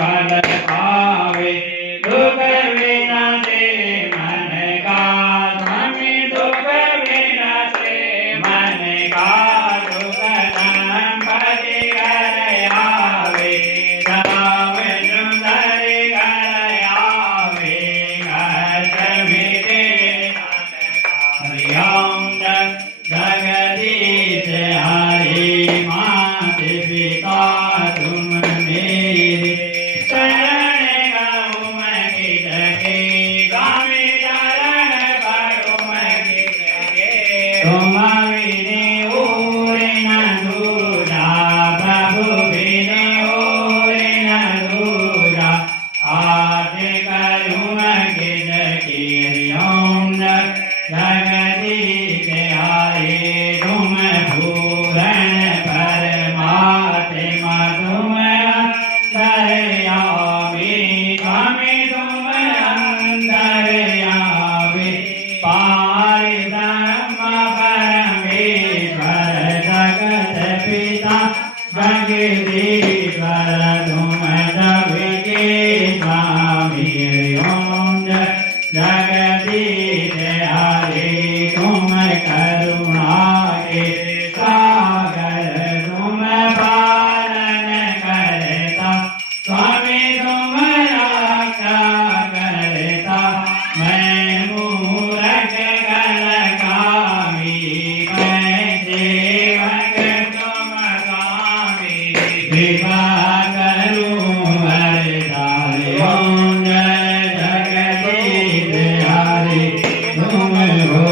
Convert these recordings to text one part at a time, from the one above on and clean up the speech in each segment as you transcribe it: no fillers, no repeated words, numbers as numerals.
फल पावे दुख विनाशे मन का स्वामी दुख विनाशे मन का दुख संपत्ति घर आवे राम सुंदर घर आवे घर मिटे हरिओम जगदीश हरि माता पिता तुम मेरे शरण गौ महि जगे स्वामी चरण पड़ो महि जगे तुम विने और न दूजा प्रभु विने और न दूजा आज करूँ महि जगे हरिओम जगदीश हरि तुम पूरण परमात्मा तुम अंतर्यामी स्वामी तुम अंतर्यामी पार ब्रह्म परमेश्वर जगत पिता जगदीश्वर तुम जगके स्वामी ओम जगदीश हरि तुम करुणा के सागर तुम पालन करता स्वामी तुम रक्षा करता मैं मूरख गलगामी मैं सेवक तुम स्वामी कृपा करूं वरदानी ओम जगदीश हरि तुम हो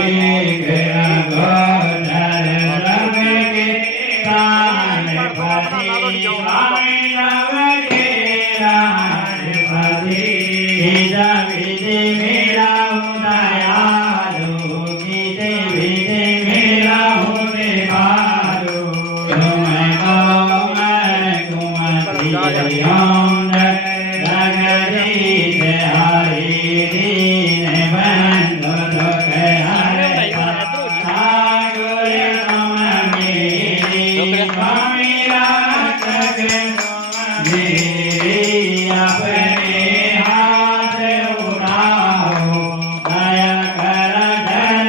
एक अगोचर रब के प्राणपति स्वामी रब के प्राणपति विधि मेरा दयालु गीते विधि मेरा कृपालु तुम कुमति ओम जगदीश हरि दीन बंधु दुख हरता ठाकुर तुम मेरे स्वामी रक्षक तुम मेरे अपने हाथ उठाओ दया कर चरण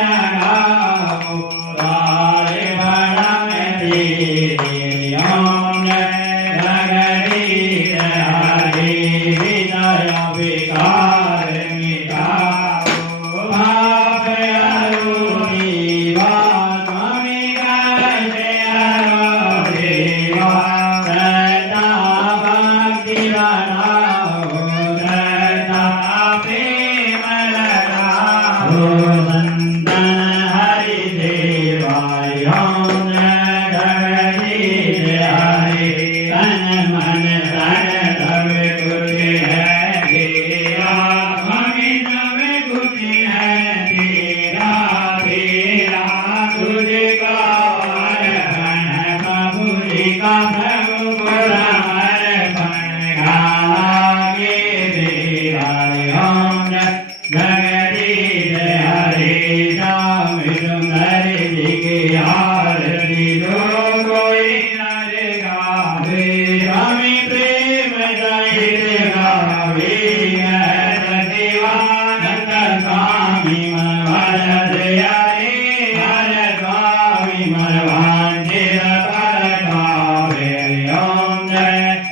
लगाओ द्वार बड़ा तेरे ओम जगदीश हरि हृदय विकार मिटाओ पाप हरो देवा स्वामी कैसे हरो देवा श्रद्धा भक्ति बढ़ाओ श्रद्धा प्रेम लगाओ संतन हरि देवाय ओम जगदीश हरि तन मन धन सब कुछ है तेरा स्वामी सब कुछ है तेरा तेरा तुझको अर्पण प्रभु जी का प्रभु को समर्पण गागे तेरा ओम जगदीश हरि स्वामी सुंदर जी की आरती दो कोई नर गावे स्वामी प्रेम सहित गावे देवानंद स्वामी मनवर हरे हर स्वामी मनवान तेर पर गावे ओम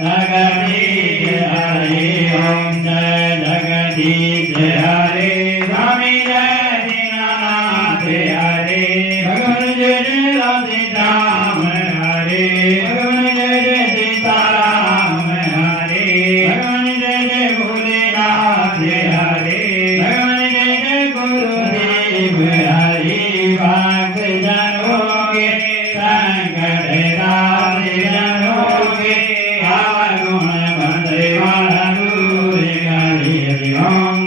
जगदीश हरि ओम जगदीश हरि स्वामी जय दीनानाथ हरे भगवान जय जय राधे राम हरे भगवान जय जय सीताराम हरे भगवान जय जय भोलेनाथ हरे भगवान जय जय गुरुदेव हरि भक्त जनों के संकट दास जनों के गुण बंदवान दूर करी हरि ओम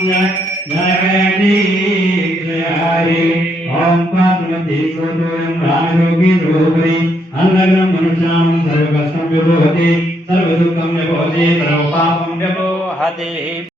जगदीश हरि ओम पार्वती सोदोयं राजयोगी द्रौपदी अन्नग्रं मनुष्यां सर्वकष्टं विभोहति सर्वदुःखं विभोहति सर्वपापं विभोहति।